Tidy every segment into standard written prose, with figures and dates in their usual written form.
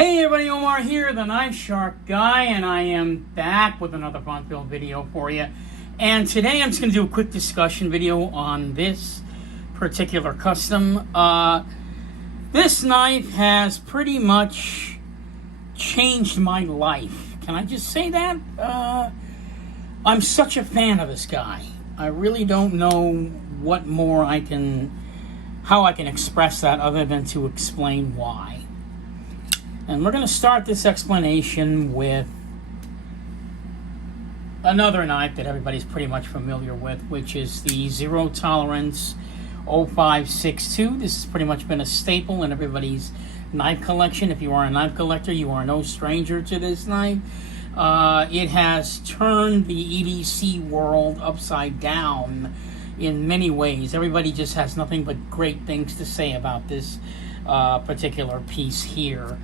Hey everybody, Omar here, the Knife Shark guy, and I am back with another fun build video for you. And today I'm just going to do a quick discussion video on this particular custom. This knife has pretty much changed my life. Can I just say that? I'm such a fan of this guy. I really don't know what more how I can express that other than to explain why. And we're going to start this explanation with another knife that everybody's pretty much familiar with, which is the Zero Tolerance 0562. This has pretty much been a staple in everybody's knife collection. If you are a knife collector, you are no stranger to this knife. It has turned the EDC world upside down in many ways. Everybody just has nothing but great things to say about this particular piece here.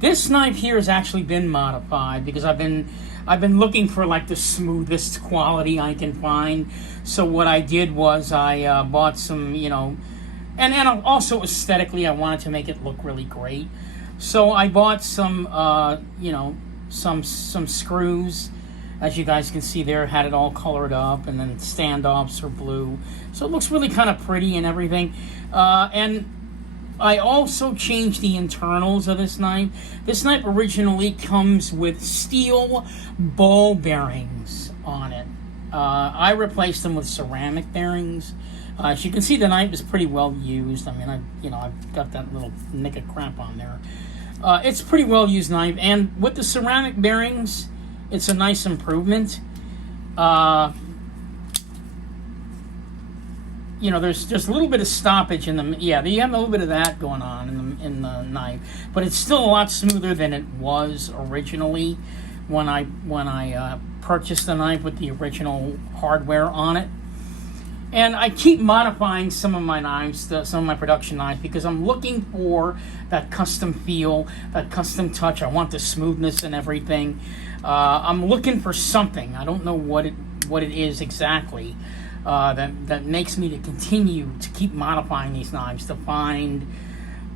This knife here has actually been modified because I've been looking for like the smoothest quality I can find. So what I did was I bought some, and also aesthetically I wanted to make it look really great. So I bought some, some screws. As you guys can see there, had it all colored up, and then standoffs are blue. So it looks really kind of pretty and everything. And I also changed the internals of this knife. This knife originally comes with steel ball bearings on it. I replaced them with ceramic bearings. As you can see, the knife is pretty well used. I mean, I've got that little nick of crap on there. It's a pretty well used knife, and with the ceramic bearings, it's a nice improvement. There's just a little bit of stoppage in the, you have a little bit of that going on in the knife, but it's still a lot smoother than it was originally when I purchased the knife with the original hardware on it. And I keep modifying some of my knives, some of my production knives, because I'm looking for that custom feel, that custom touch. I want the smoothness and everything. I'm looking for something. I don't know what it is exactly. That makes me to continue to keep modifying these knives to find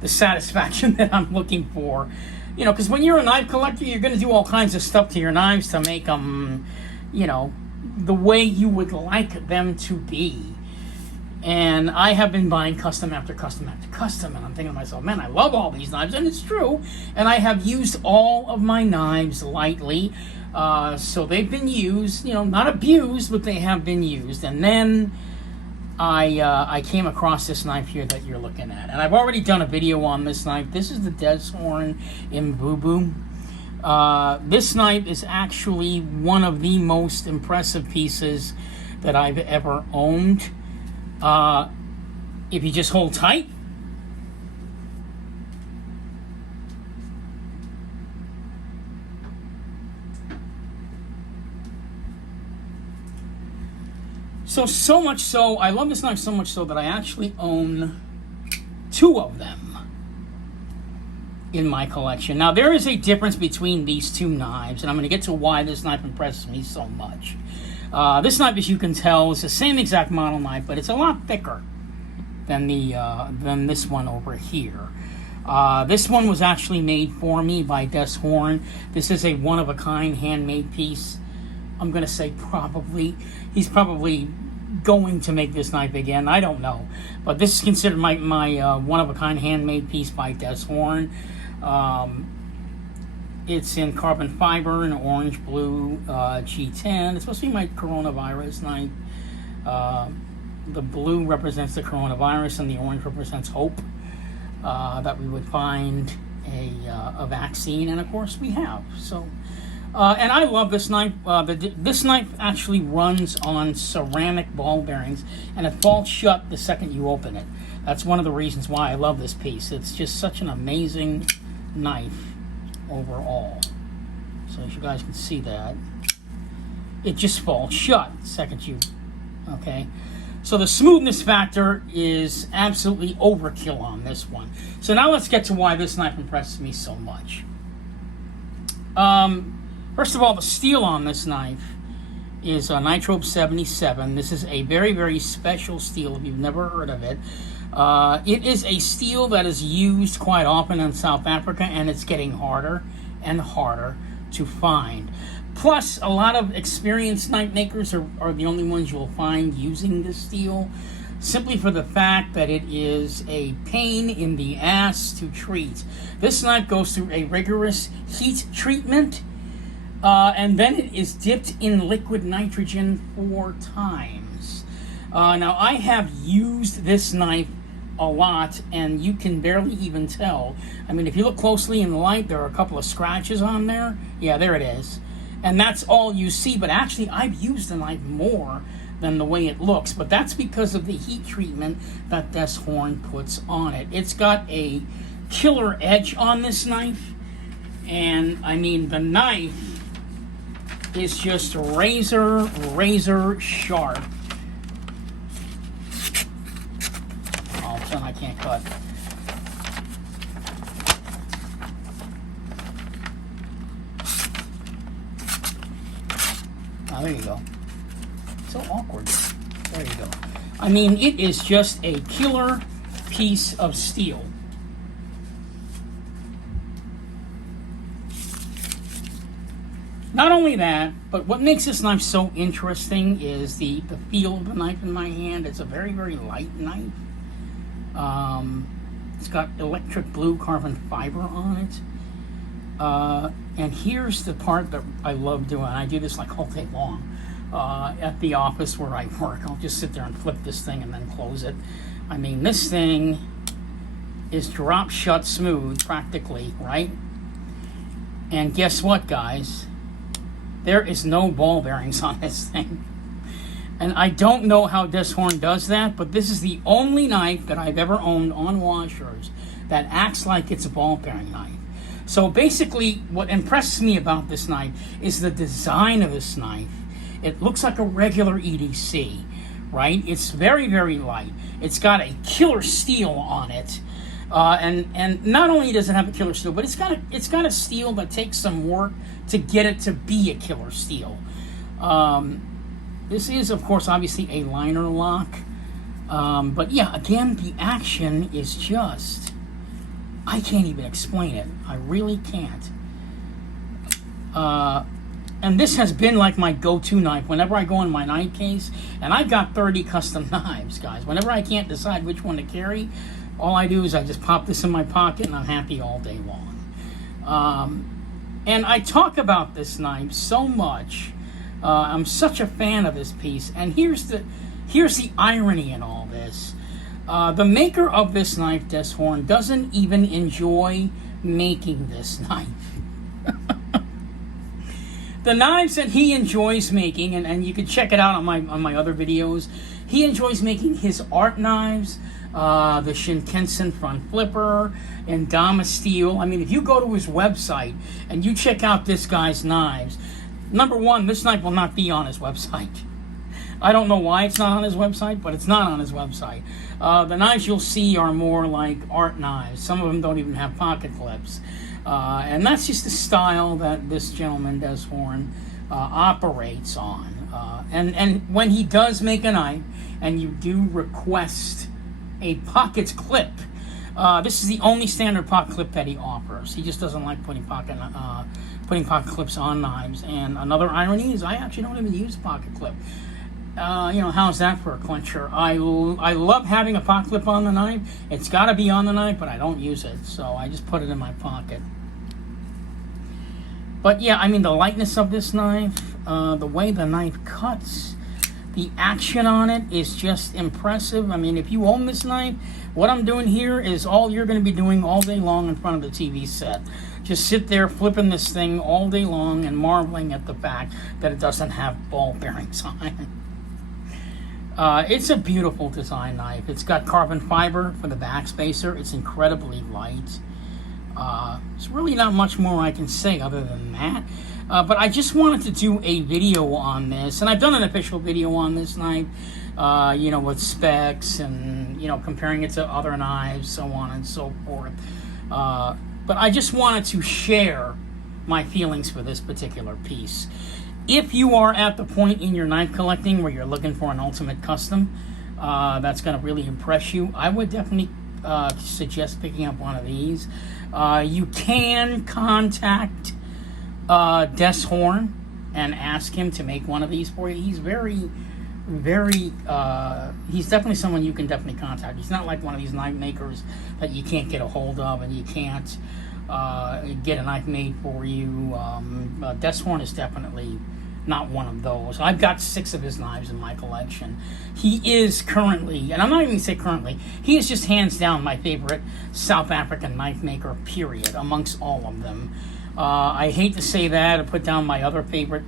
the satisfaction that I'm looking for. Because when you're a knife collector, you're going to do all kinds of stuff to your knives to make them, the way you would like them to be. And I have been buying custom after custom after custom, and I'm thinking to myself, man, I love all these knives, and it's true. And I have used all of my knives lightly. So they've been used, not abused, but they have been used. And then I came across this knife here that you're looking at. And I've already done a video on this knife. This is the Deshorn Imvubu. This knife is actually one of the most impressive pieces that I've ever owned. If you just hold tight. So much so, I love this knife so much so that I actually own two of them in my collection. Now, there is a difference between these two knives, and I'm going to get to why this knife impresses me so much. This knife, as you can tell, is the same exact model knife, but it's a lot thicker than this one over here. This one was actually made for me by Deshorn. This is a one-of-a-kind handmade piece. I'm going to say he's probably going to make this knife again. I don't know. But this is considered my one-of-a-kind handmade piece by Deshorn. It's in carbon fiber and orange blue G10. It's supposed to be my coronavirus knife. The blue represents the coronavirus and the orange represents hope that we would find a vaccine. And of course we have. So. And I love this knife. This knife actually runs on ceramic ball bearings, and it falls shut the second you open it. That's one of the reasons why I love this piece. It's just such an amazing knife overall. So as you guys can see that, it just falls shut the second you, okay? So the smoothness factor is absolutely overkill on this one. So now let's get to why this knife impresses me so much. First of all, the steel on this knife is a Nitrobe 77. This is a very, very special steel if you've never heard of it. It is a steel that is used quite often in South Africa, and it's getting harder and harder to find. Plus, a lot of experienced knife makers are the only ones you'll find using this steel, simply for the fact that it is a pain in the ass to treat. This knife goes through a rigorous heat treatment, and then it is dipped in liquid nitrogen 4 times. Now, I have used this knife a lot, and you can barely even tell. I mean, if you look closely in the light, there are a couple of scratches on there. Yeah, there it is. And that's all you see, but actually I've used the knife more than the way it looks, but that's because of the heat treatment that Deshorn puts on it. It's got a killer edge on this knife, and I mean, the knife is just razor sharp. Oh, son, I can't cut. Oh, there you go. So awkward. There you go. I mean, it is just a killer piece of steel. Not only that, but what makes this knife so interesting is the feel of the knife in my hand. It's a very light knife. It's got electric blue carbon fiber on it. And here's the part that I love doing. I do this like all day long. At the office where I work, I'll just sit there and flip this thing and then close it. I mean, this thing is drop shut smooth practically, right? And guess what, guys? There is no ball bearings on this thing. And I don't know how Deshorn does that, but this is the only knife that I've ever owned on washers that acts like it's a ball bearing knife. So basically, what impresses me about this knife is the design of this knife. It looks like a regular EDC, right? It's very light. It's got a killer steel on it. And not only does it have a killer steel, but it's got a steel that takes some work to get it to be a killer steel. This is, of course, obviously a liner lock. But yeah, again, the action is just, I can't even explain it. I really can't. And this has been like my go-to knife whenever I go in my knife case. And I've got 30 custom knives, guys. Whenever I can't decide which one to carry, all I do is I just pop this in my pocket and I'm happy all day long. And I talk about this knife so much. I'm such a fan of this piece. And here's the irony in all this. The maker of this knife, Deshorn, doesn't even enjoy making this knife. The knives that he enjoys making, and you can check it out on my other videos, he enjoys making his art knives, the Shinkansen front flipper, and Dama steel. I mean, if you go to his website and you check out this guy's knives, number one, this knife will not be on his website. I don't know why it's not on his website, but it's not on his website. The knives you'll see are more like art knives. Some of them don't even have pocket clips. And that's just the style that this gentleman, Deshorn, operates on. And when he does make a knife, and you do request a pocket clip, this is the only standard pocket clip that he offers. He just doesn't like putting pocket clips on knives. And another irony is I actually don't even use pocket clip. How's that for a clincher? I love having a pocket clip on the knife. It's got to be on the knife, but I don't use it, so I just put it in my pocket. But yeah, I mean, the lightness of this knife, the way the knife cuts, the action on it is just impressive. I mean, if you own this knife, what I'm doing here is all you're going to be doing all day long in front of the TV set. Just sit there flipping this thing all day long and marveling at the fact that it doesn't have ball bearings on it. It's a beautiful design knife. It's got carbon fiber for the backspacer. It's incredibly light. There's really not much more I can say other than that. But I just wanted to do a video on this. And I've done an official video on this knife, with specs and, comparing it to other knives, so on and so forth. But I just wanted to share my feelings for this particular piece. If you are at the point in your knife collecting where you're looking for an ultimate custom, that's going to really impress you, I would definitely suggest picking up one of these. You can contact Des Horn and ask him to make one of these for you. He's very, he's definitely someone you can definitely contact. He's not like one of these knife makers that you can't get a hold of and you can't get a knife made for you. Des Horn is definitely not one of those. I've got 6 of his knives in my collection. He is currently, and I'm not even going to say currently, he is just hands down my favorite South African knife maker, period, amongst all of them. I hate to say that and put down my other favorite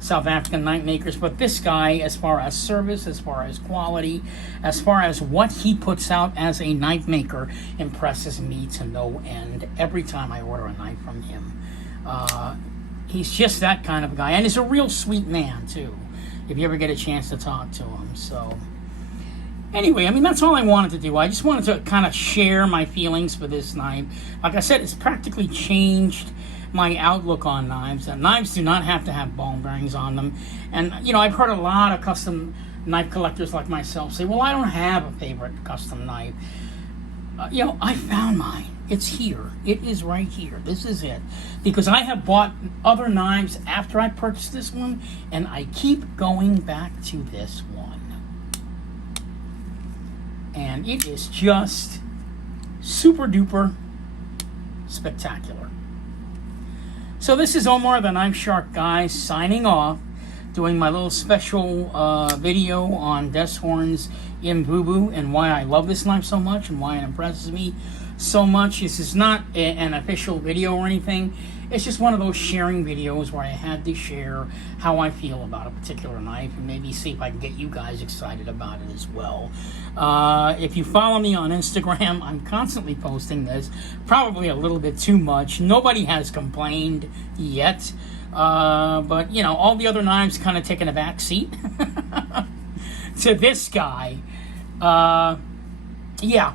South African knife makers, but this guy, as far as service, as far as quality, as far as what he puts out as a knife maker, impresses me to no end every time I order a knife from him. He's just that kind of guy, and he's a real sweet man too, if you ever get a chance to talk to him. So anyway, I mean, that's all I wanted to do. I just wanted to kind of share my feelings for this knife. Like I said, it's practically changed my outlook on knives. Knives do not have to have ball bearings on them. And, you know, I've heard a lot of custom knife collectors like myself say, well, I don't have a favorite custom knife. You know, I found mine. It's here. It is right here. This is it. Because I have bought other knives after I purchased this one, and I keep going back to this one. And it is just super duper spectacular. So this is Omar the Knife Shark Guy signing off, doing my little special video on Des Horn's Imvubu and why I love this knife so much and why it impresses me so much. This is not an official video or anything. It's just one of those sharing videos where I had to share how I feel about a particular knife and maybe see if I can get you guys excited about it as well. If you follow me on Instagram, I'm constantly posting this, probably a little bit too much. Nobody has complained yet, but you know, all the other knives kind of taking a back seat to this guy. Yeah.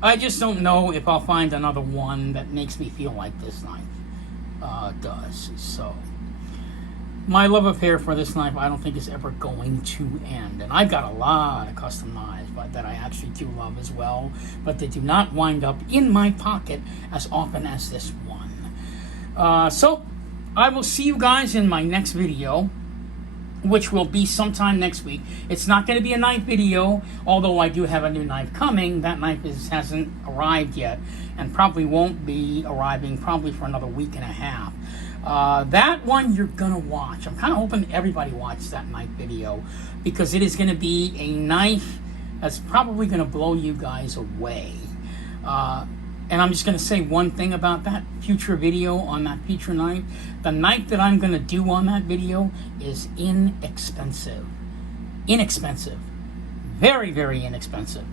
I just don't know if I'll find another one that makes me feel like this knife does. So, my love affair for this knife, I don't think is ever going to end. And I've got a lot of custom knives that I actually do love as well, but they do not wind up in my pocket as often as this one. So, I will see you guys in my next video, which will be sometime next week. It's not going to be a knife video, although I do have a new knife coming. That knife hasn't arrived yet, and probably won't be arriving probably for another week and a half. That one you're going to watch. I'm kind of hoping everybody watches that knife video, because it is going to be a knife that's probably going to blow you guys away. And I'm just going to say one thing about that future video on that future knife. The knife that I'm going to do on that video is inexpensive. Inexpensive. Very, very inexpensive.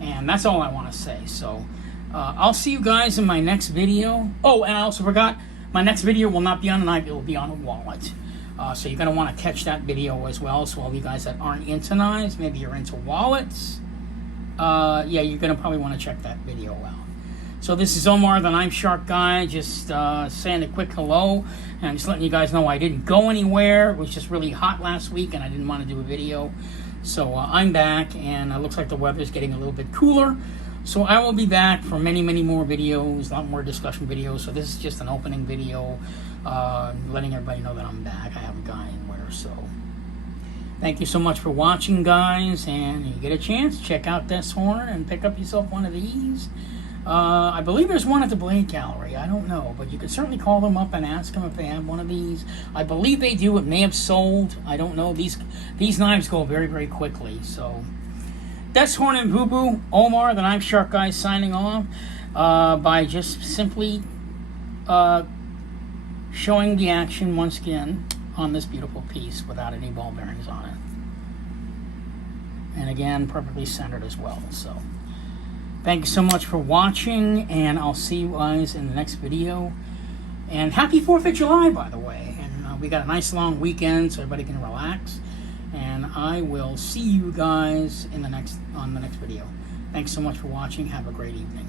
And that's all I want to say. So, I'll see you guys in my next video. Oh, and I also forgot, my next video will not be on a knife. It will be on a wallet. So you're going to want to catch that video as well. So all you guys that aren't into knives, maybe you're into wallets. Yeah, you're going to probably want to check that video out. So this is Omar the Knife Shark Guy, just saying a quick hello, and just letting you guys know I didn't go anywhere. It was just really hot last week, and I didn't want to do a video. So I'm back, and it looks like the weather's getting a little bit cooler. So I will be back for many, many more videos, a lot more discussion videos. So this is just an opening video, letting everybody know that I'm back. I haven't gone anywhere, so thank you so much for watching, guys, and if you get a chance, check out Des Horn and pick up yourself one of these. I believe there's one at the Blade Gallery. I don't know, but you can certainly call them up and ask them if they have one of these. I believe they do. It may have sold. I don't know. These knives go very, very quickly. So, Des Horn and Imvubu, Omar, the Knife Shark Guy, signing off by just simply showing the action once again on this beautiful piece without any ball bearings on it. And again, perfectly centered as well. So, thank you so much for watching, and I'll see you guys in the next video. And happy 4th of July, by the way. And we got a nice long weekend, so everybody can relax. And I will see you guys in on the next video. Thanks so much for watching. Have a great evening.